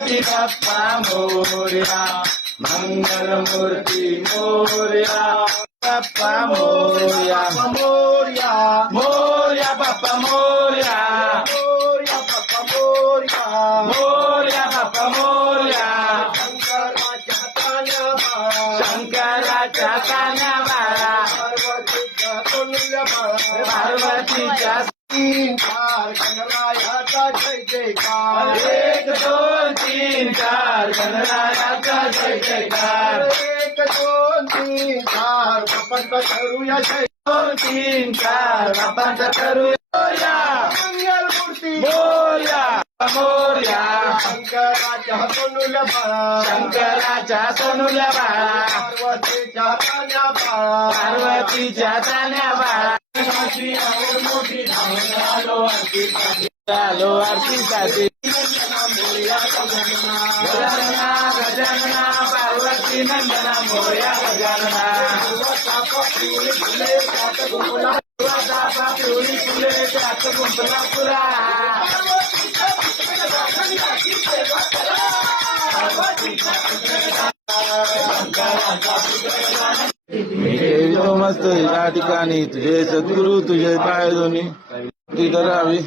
बाप्पा मोरया, मंगलमूर्ती मोरया, बाप्पा मोरया, मोरया मोरया बाप्पा मोरया, मोरया बाप्पा मोरया मोरया बाप्पा मोरया, शंकराच्या कानाबाळा शंकराच्या कानाबाळा, पार्वतीच्या तोंडल्या बाळा पार्वतीच्या तीन चार गणरायाचा जय जयकार 1 2 3 4 गणरायाचा जय जयकार 1 2 3 4 प्रपंच करूया जय 2 3 4 बाप्पांचा करूया मंगलमूर्ती मोरया मोरया, शंकराच्या तोंडल्या बाळा शंकराच्या सोनुल्या बाळा, पार्वतीच्या कान्या बाळा पार्वतीच्या चाल्या बाळा, मोठी धावून आलो आरतीसाठी गजानना गजानना पार्वती नंदना मोरया गजानना, पिवळी फुले त्यात गुंफला पुरा, मी ठेवितो मस्त या ठिकाणी तुझे सद्गुरु तुझे पाय दोन्ही ती करावी.